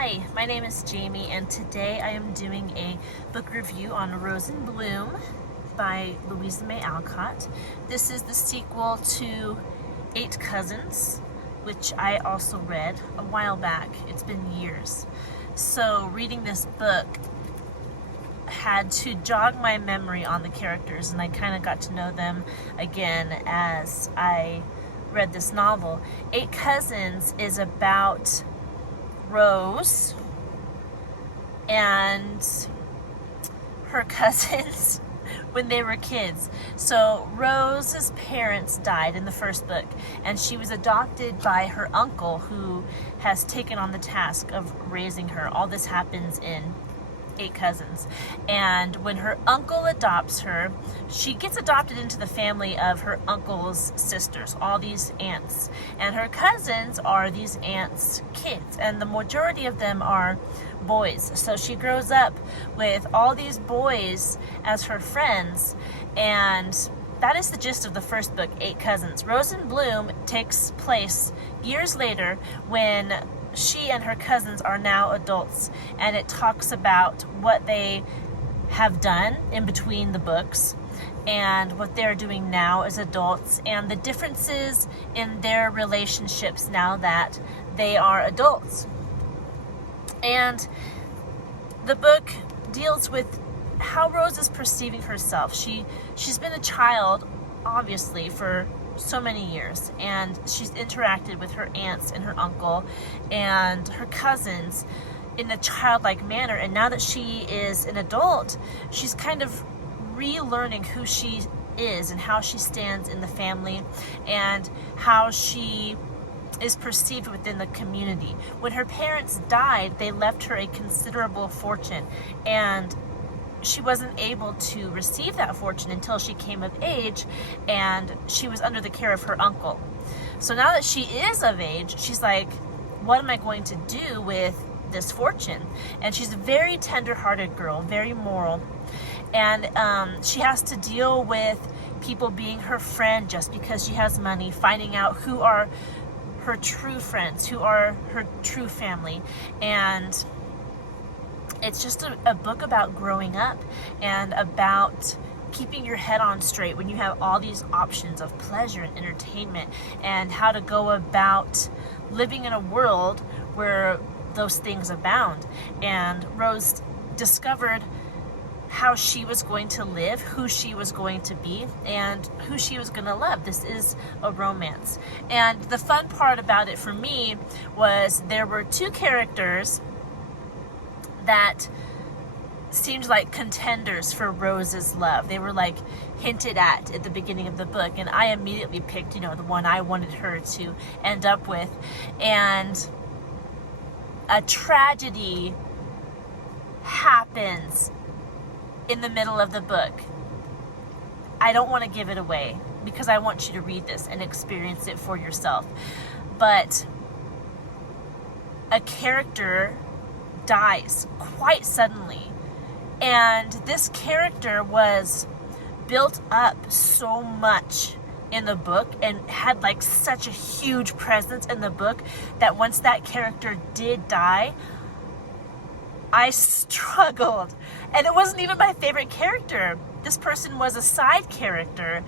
Hi, my name is Jamie, and today I am doing a book review on Rose in Bloom by Louisa Alcott. This is the sequel to 8 Cousins, which I also read a while back. It's been years. So reading this book had to jog my memory on the characters, and I kind of got to know them again as I read this novel. 8 Cousins is about Rose and her cousins when they were kids. So Rose's parents died in the first book, and she was adopted by her uncle, who has taken on the task of raising her. All this happens in 8 Cousins. And when her uncle adopts her, she gets adopted into the family of her uncle's sisters, all these aunts. And her cousins are these aunts' kids, and the majority of them are boys. So she grows up with all these boys as her friends, and that is the gist of the first book, 8 Cousins. Rose in Bloom takes place years later when she and her cousins are now adults, and it talks about what they have done in between the books and what they're doing now as adults, and the differences in their relationships now that they are adults. And the book deals with how Rose is perceiving herself. She's been a child, obviously, for so many years, and she's interacted with her aunts and her uncle and her cousins in a childlike manner, and now that she is an adult, she's kind of relearning who she is and how she stands in the family and how she is perceived within the community. When her parents died, they left her a considerable fortune, and she wasn't able to receive that fortune until she came of age, and she was under the care of her uncle. So now that she is of age, she's like, what am I going to do with this fortune? And she's a very tender-hearted girl, very moral, and she has to deal with people being her friend just because she has money, finding out who are her true friends, who are her true family. And it's just a book about growing up and about keeping your head on straight when you have all these options of pleasure and entertainment, and how to go about living in a world where those things abound. And Rose discovered how she was going to live, who she was going to be, and who she was going to love. This is a romance. And the fun part about it for me was there were 2 characters that seemed like contenders for Rose's love. They were like hinted at the beginning of the book, and I immediately picked, the one I wanted her to end up with. And a tragedy happens in the middle of the book. I don't want to give it away because I want you to read this and experience it for yourself. But a character dies quite suddenly, and this character was built up so much in the book and had like such a huge presence in the book that once that character did die, I struggled, and it wasn't even my favorite character. This person was a side character,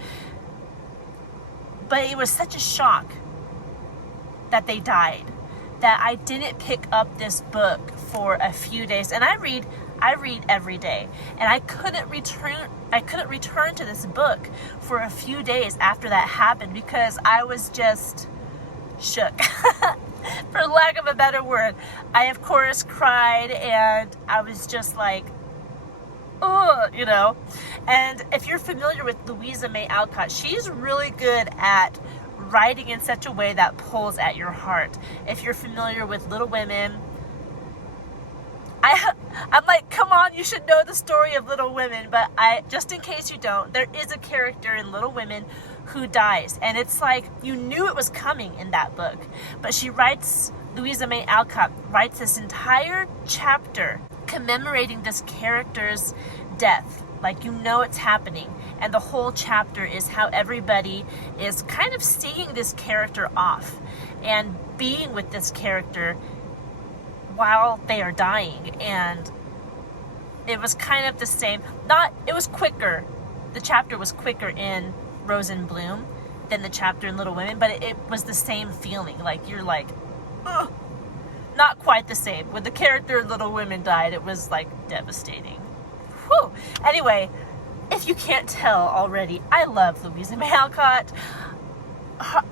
but it was such a shock that they died that I didn't pick up this book for a few days. And I read every day, and I couldn't return to this book for a few days after that happened because I was just shook. For lack of a better word. I of course cried, and I was just like, oh, And if you're familiar with Louisa Alcott, she's really good at writing in such a way that pulls at your heart. If you're familiar with Little Women, I'm like, come on, you should know the story of Little Women, but just in case you don't, there is a character in Little Women who dies, and it's like you knew it was coming in that book. But Louisa Alcott writes this entire chapter commemorating this character's death. Like, it's happening, and the whole chapter is how everybody is kind of seeing this character off and being with this character while they are dying. And it was kind of the same, it was quicker. The chapter was quicker in Rose in Bloom than the chapter in Little Women, but it was the same feeling. Like, you're like, ugh. Not quite the same. When the character in Little Women died, it was like devastating. Whew. Anyway, if you can't tell already, I love Louisa May Alcott.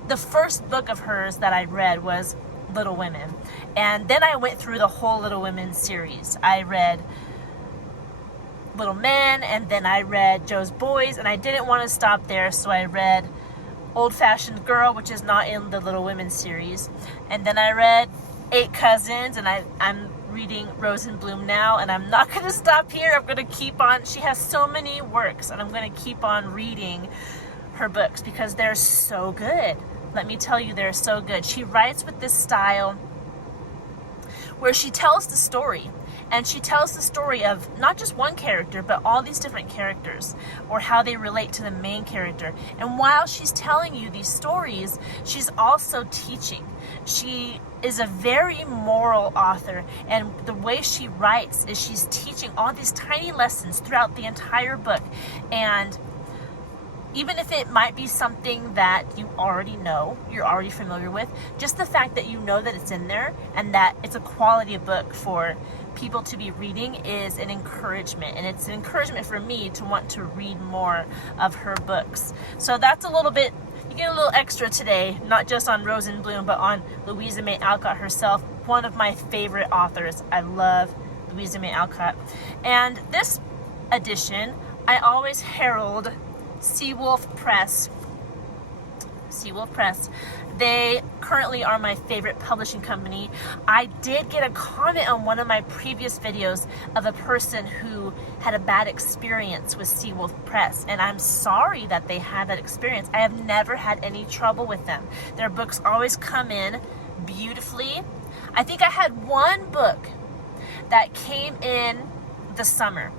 The first book of hers that I read was Little Women. And then I went through the whole Little Women series. I read Little Men, and then I read Jo's Boys, and I didn't want to stop there, so I read Old Fashioned Girl, which is not in the Little Women series. And then I read 8 Cousins, and I'm reading Rose in Bloom now, and I'm not going to stop here. I'm going to keep on. She has so many works, and I'm going to keep on reading her books because they're so good. Let me tell you, they're so good. She writes with this style where she tells the story, and she tells the story of not just one character, but all these different characters, or how they relate to the main character. And while she's telling you these stories, she's also teaching. She is a very moral author, and the way she writes is she's teaching all these tiny lessons throughout the entire book. And even if it might be something that you already know, you're already familiar with, just the fact that you know that it's in there and that it's a quality book for people to be reading is an encouragement. And it's an encouragement for me to want to read more of her books. So that's a little bit, you get a little extra today, not just on Rose in Bloom, but on Louisa May Alcott herself, one of my favorite authors. I love Louisa May Alcott. And this edition, I always herald Seawolf Press. Seawolf Press. They currently are my favorite publishing company. I did get a comment on one of my previous videos of a person who had a bad experience with Seawolf Press, and I'm sorry that they had that experience. I have never had any trouble with them. Their books always come in beautifully. I think I had one book that came in the summer,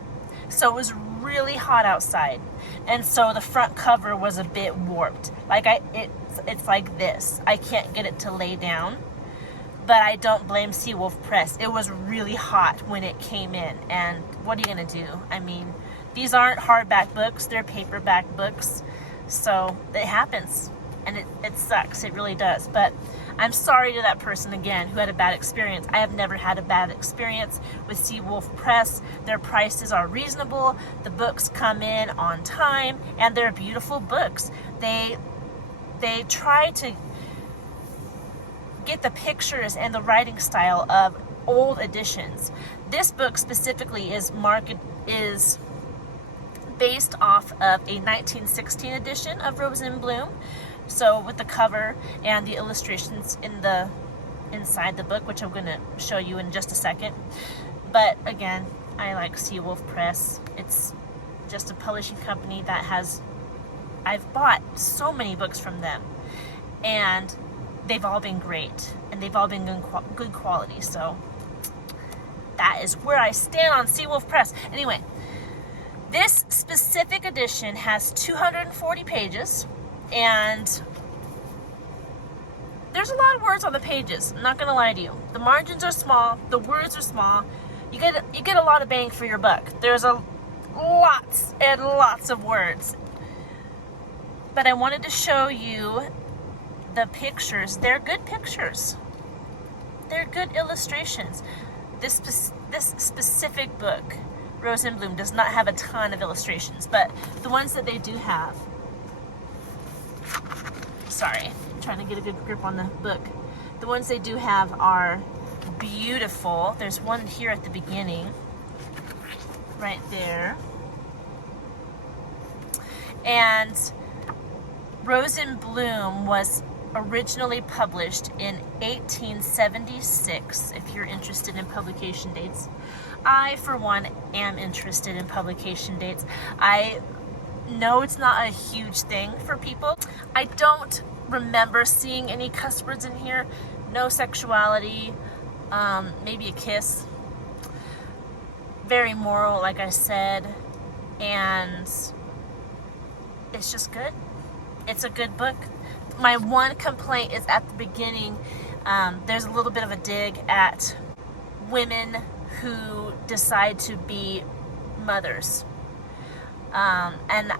so it was really hot outside, and so the front cover was a bit warped. Like it's like this. I can't get it to lay down, but I don't blame Seawolf Press. It was really hot when it came in, and what are you gonna do? I mean, these aren't hardback books, they're paperback books, so it happens, and it sucks. It really does. But I'm sorry to that person again who had a bad experience. I have never had a bad experience with Seawolf Press. Their prices are reasonable, the books come in on time, and they're beautiful books. They try to get the pictures and the writing style of old editions. This book specifically is based off of a 1916 edition of Rose in Bloom. So with the cover and the illustrations inside the book, which I'm going to show you in just a second. But again, I like Seawolf Press. It's just a publishing company that I've bought so many books from them, and they've all been great, and they've all been good quality. So that is where I stand on Seawolf Press. Anyway, this specific edition has 240 pages. And there's a lot of words on the pages. I'm not gonna lie to you. The margins are small. The words are small. You get a lot of bang for your buck. There's lots and lots of words. But I wanted to show you the pictures. They're good pictures. They're good illustrations. This specific book, Rose in Bloom, does not have a ton of illustrations, but the ones that they do have. Sorry, I'm trying to get a good grip on the book. The ones they do have are beautiful. There's one here at the beginning, right there. And Rose in Bloom was originally published in 1876, if you're interested in publication dates. I, for one, am interested in publication dates. I know it's not a huge thing for people. I don't remember seeing any cuss words in here. No sexuality, maybe a kiss. Very moral, like I said, and it's just good. It's a good book. My one complaint is at the beginning. There's a little bit of a dig at women who decide to be mothers. And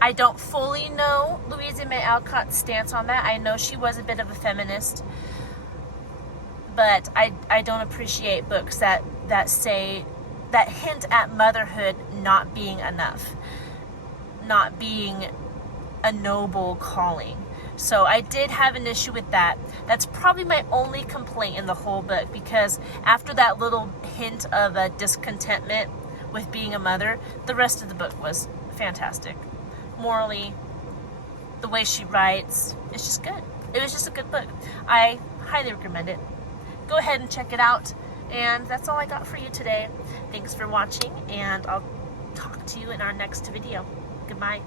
I don't fully know Louisa May Alcott's stance on that. I know she was a bit of a feminist, but I don't appreciate books that hint at motherhood not being enough, not being a noble calling. So I did have an issue with that. That's probably my only complaint in the whole book, because after that little hint of a discontentment with being a mother, the rest of the book was fantastic. Morally, the way she writes, it's just good. It was just a good book. I highly recommend it. Go ahead and check it out. And that's all I got for you today. Thanks for watching, and I'll talk to you in our next video. Goodbye.